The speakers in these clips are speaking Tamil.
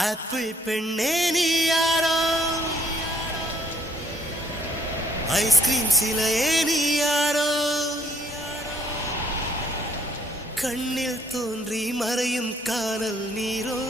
ஆப்பிள் பெண்ணே நீ யாரோ, ஐஸ்கிரீம் சிலையே நீ யாரோ, கண்ணில் தோன்றி மறையும் காணல் நீரோ.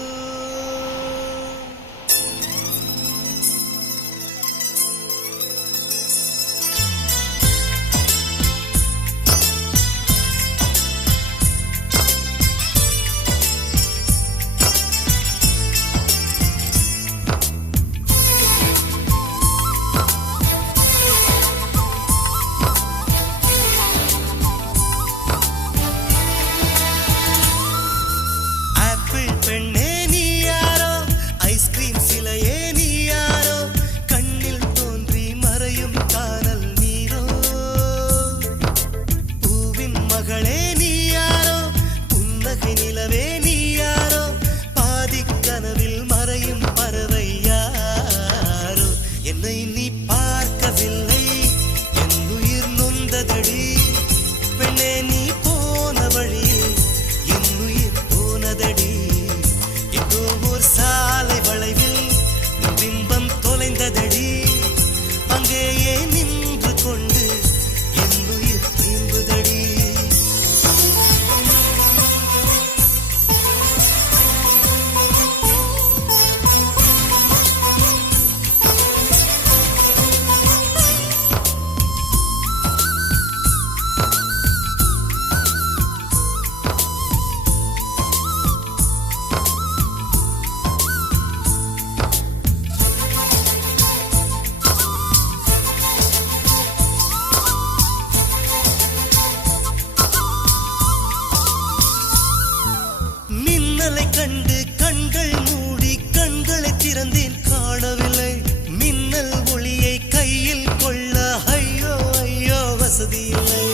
கண்டு கண்கள் மூடி கண்களை திறந்தேன், காணவில்லை மின்னல் ஒளியை கையில் கொள்ள. ஐயோ ஐயோ வசதி இல்லை.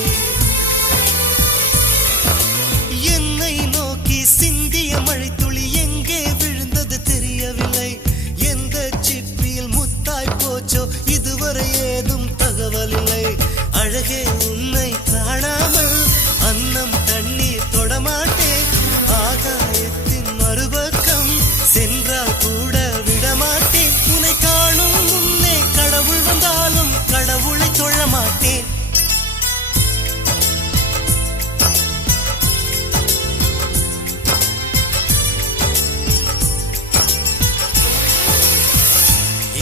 என்னை நோக்கி சிந்திய மழைத்துளி எங்கே விழுந்தது தெரியவில்லை. எந்த சிப்பியில் முத்தாய் போச்சோ இதுவரை ஏதும் தகவல் இல்லை. அழகே உன்னை காணாமல் அன்னம் தண்ணீர் தொடமாட்டேன். ஆகாயத்தின் மறுபக்கம் சென்றால் கூட விடமாட்டேன். உன்னை காணும் முன்னே கடவுள் வந்தாலும் கடவுளை தொழ மாட்டேன்.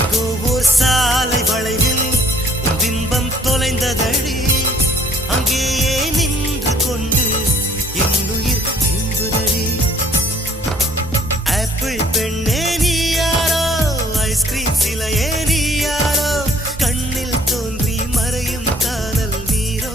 எங்கோ ஓர் சாலை வளைவில் உன் பிம்பம் தொலைந்ததடி. அங்கேயே நின்று கொண்டு என்னுயிர் நீங்குதடி. ஆப்பிள் பெண்ணே நீ யாரோ, ஐஸ்கிரீம் சிலையே நீ யாரோ, கண்ணில் தோன்றி மறையும் காணல் நீரோ.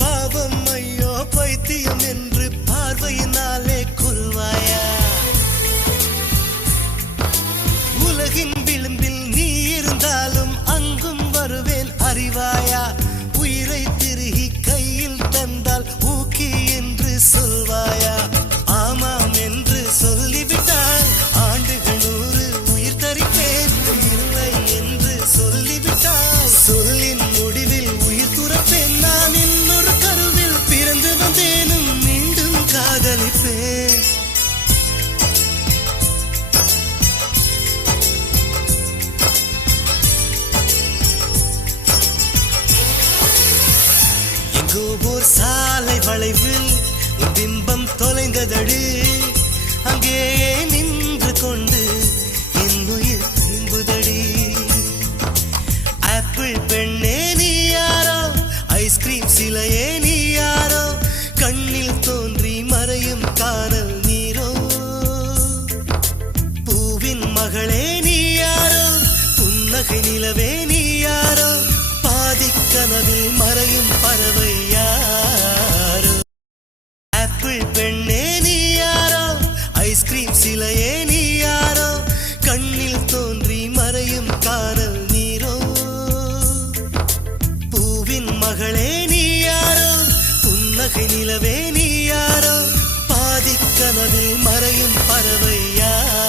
பாவம் ஐயோ பைத்தியம் என்று பார்வையினாலே கொல்வாயா? உலகின் விளிம்பில் நீ இருந்தாலும் அங்கும் வருவேன் அறிவாயா? உயிரை திருகி கையில் தந்தால் ஊக்கி என்று சொல்வாயா? ஆமாம் என்று சொல்லிவிட்டால் ஆண்டுகள் 100 உயிர் தரிப்பேன். இல்லை என்று சொல்லிவிட்டால் சொல்லின் முடிவில் உயிர் துறப்பேன். நான் இன்னொரு கருவில் பிறந்து வந்தேனும் மீண்டும் காதலிப்பேன். எங்கோ ஓர் சாலை வளைவில் உன் பிம்பம் தொலைந்ததடி. அங்கேயே நின்று கொண்டு என்னுயிர் நீங்குதடி. ஆப்பிள் பெண்ணே நீ யாரோ, ஐஸ்கிரீம் சிலையே நீ யாரோ, கண்ணில் தோன்றி மறையும் காணல் நீரோ. பூவின் மகளே நீ யாரோ, புன்னகை நிலவே நீ யாரோ, பாதி கனவில் மறையும் பறவை யாரோ ஆப்பிள் பெண்ணே நீ யாரோ ஐஸ்கிரீம் சிலையே நீ யாரோ கண்ணில் தோன்றி மறையும் காதல் நீரோ பூவின் மகளே நீ யாரோ புன்னகை நிலவே நீ யாரோ பாதி கனவில் மறையும் பறவை யாரோ